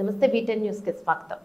నమస్తే beaten news కి స్వాగతం.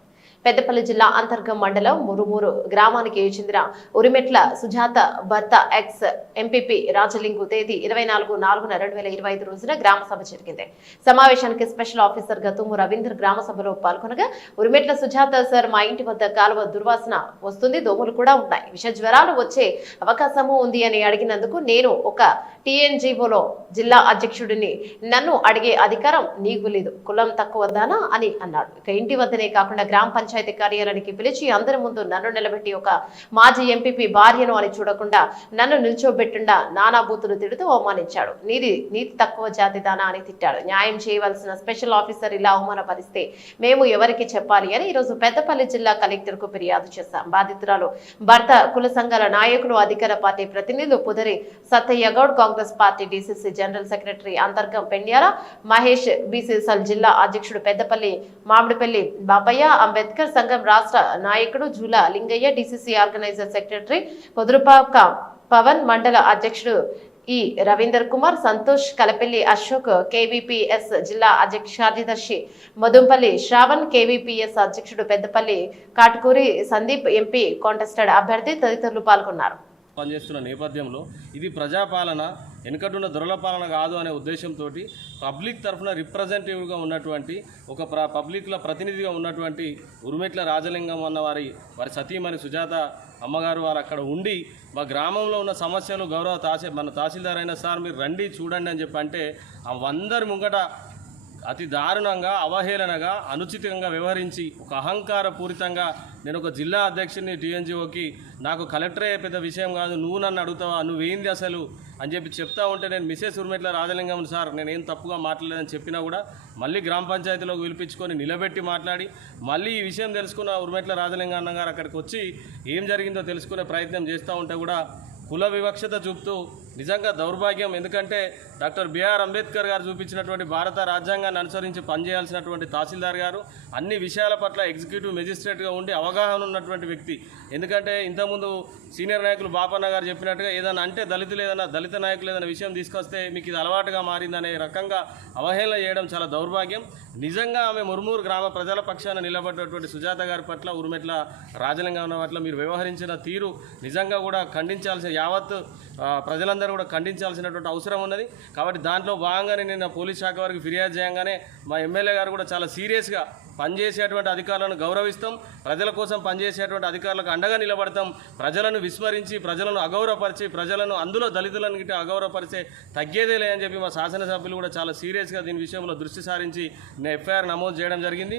పెద్దపల్లి జిల్లా అంతర్గం మండలం మురుమూరు గ్రామానికి చెందిన ఉరిమెట్ల సుజాత భర్త ఎక్స్ ఎంపీపీ రాజలింగు తేదీ 24/4/2025 రోజున గ్రామ సభ జరిగింది. సమావేశానికి స్పెషల్ ఆఫీసర్ గతుము రవీంద్ర గ్రామ సభలో పాల్గొనగా ఉరిమెట్ల సుజాత సార్ మా ఇంటి వద్ద కాలువ దుర్వాసన వస్తుంది, దోమలు కూడా ఉన్నాయి, విష జ్వరాలు వచ్చే అవకాశము ఉంది అని అడిగినందుకు నేను ఒక టీఎన్జీఓలో జిల్లా అధ్యక్షుడిని, నన్ను అడిగే అధికారం నీకు లేదు, కులం తక్కువదానా అని అన్నాడు. ఇక ఇంటి వద్దనే కాకుండా గ్రామ పంచాయతీ కార్యాలయానికి పిలిచి అందరి ముందు నన్ను నిలబెట్టి ఒక మాజీ ఎంపీపీ భార్యను అని చూడకుండా నన్ను నిల్చోబెట్టుండా నానా బూతులు తిడుతూ అవమానించాడు. నీతి తక్కువ జాతిదానా అని తిట్టాడు. న్యాయం చేయవలసిన స్పెషల్ ఆఫీసర్ ఇలా అవమానపరిస్తే మేము ఎవరికి చెప్పాలి అని ఈరోజు పెద్దపల్లి జిల్లా కలెక్టర్ కు ఫిర్యాదు చేశాం. బాధితురాలు భర్త కుల సంఘాల నాయకులు, అధికార పార్టీ ప్రతినిధులు Pudari Sattaiah Goud, Congress party DCC general secretary Antargam Pendyala Mahesh, BCCL జిల్లా అధ్యక్షుడు పెద్దపల్లి మామిడిపల్లి బాపయ్య, అంబేద్కర్ సంఘం రాష్ట్ర నాయకుడు Jula Lingaiah, DCC organiser secretary Kodurupaka Pavan, మండల అధ్యక్షుడు ఈ రవీందర్ కుమార్, సంతోష్, కలపెల్లి అశోక్, కేవీపీఎస్ జిల్లా కార్యదర్శి మధుంపల్లి శ్రావణ్, కేవీపీఎస్ అధ్యక్షుడు పెద్దపల్లి కాటుకూరి సందీప్, ఎంపీ కాంటెస్టెడ్ అభ్యర్థి తదితరులు పాల్గొన్నారు. పనిచేస్తున్న నేపథ్యంలో ఇది ప్రజాపాలన, వెనుకడున్న దొరల పాలన కాదు అనే ఉద్దేశంతో పబ్లిక్ తరఫున రిప్రజెంటేటివ్గా ఉన్నటువంటి ఒక పబ్లిక్ల ప్రతినిధిగా ఉన్నటువంటి ఉరిమెట్ల రాజలింగం అన్న వారి సతీమణి సుజాత అమ్మగారు వారు అక్కడ ఉండి మా గ్రామంలో ఉన్న సమస్యలు మన తహసీల్దార్ అయిన సార్ మీరు రండి చూడండి అని చెప్పి అంటే అందరి ముంగట అతి దారుణంగా, అవహేళనగా, అనుచితంగా వ్యవహరించి ఒక అహంకారపూరితంగా నేను ఒక జిల్లా అధ్యక్షుడిని టీఎన్జీఓకి, నాకు కలెక్టరే పెద్ద విషయం కాదు, నువ్వు నన్ను అడుగుతావా, నువ్వేంది అసలు అని చెప్పి చెప్తా ఉంటే నేను మిసెస్ ఉరిమెట్ల రాజలింగం సార్ నేనేం తప్పుగా మాట్లాడలేదని చెప్పినా కూడా మళ్ళీ గ్రామ పంచాయతీలోకి పిలిపించుకొని నిలబెట్టి మాట్లాడి మళ్ళీ ఈ విషయం తెలుసుకున్న ఉరిమెట్ల రాజలింగం అన్న గారు అక్కడికి వచ్చి ఏం జరిగిందో తెలుసుకునే ప్రయత్నం చేస్తూ ఉంటే కూడా కుల వివక్షత చూపుతూ నిజంగా దౌర్భాగ్యం. ఎందుకంటే డాక్టర్ బిఆర్ అంబేద్కర్ గారు చూపించినటువంటి భారత రాజ్యాంగాన్ని అనుసరించి పనిచేయాల్సినటువంటి తహసీల్దార్ గారు అన్ని విషయాల పట్ల ఎగ్జిక్యూటివ్ మెజిస్ట్రేట్గా ఉండి అవగాహన ఉన్నటువంటి వ్యక్తి. ఎందుకంటే ఇంతకుముందు సీనియర్ నాయకులు బాపన్న గారు చెప్పినట్టుగా ఏదైనా అంటే దళిత నాయకులు ఏదైనా విషయం తీసుకొస్తే మీకు ఇది అలవాటుగా మారిందనే రకంగా అవహేళన చేయడం చాలా దౌర్భాగ్యం. నిజంగా ఆమె మురుమూరు గ్రామ ప్రజల పక్షాన నిలబడినటువంటి సుజాత గారి పట్ల, ఉరిమెట్ల రాజలింగం పట్ల మీరు వ్యవహరించిన తీరు నిజంగా కూడా ఖండించాల్సిన, యావత్ ప్రజలందరూ కూడా ఖండించాల్సినటువంటి అవసరం ఉన్నది. కాబట్టి దాంట్లో భాగంగానే నేను పోలీస్ శాఖ వారికి ఫిర్యాదు చేయగానే మా ఎమ్మెల్యే గారు కూడా చాలా సీరియస్గా పనిచేసేటువంటి అధికారులను గౌరవిస్తాం, ప్రజల కోసం పనిచేసేటువంటి అధికారులకు అండగా నిలబడతాం, ప్రజలను విస్మరించి, ప్రజలను అగౌరవపరిచి, ప్రజలను అందులో దళితులను గిట్ట అగౌరవపరిచే తగ్గేదేలే అని చెప్పి మా శాసనసభ్యులు కూడా చాలా సీరియస్గా దీని విషయంలో దృష్టి సారించి ఎఫ్ఐఆర్ నమోదు చేయడం జరిగింది.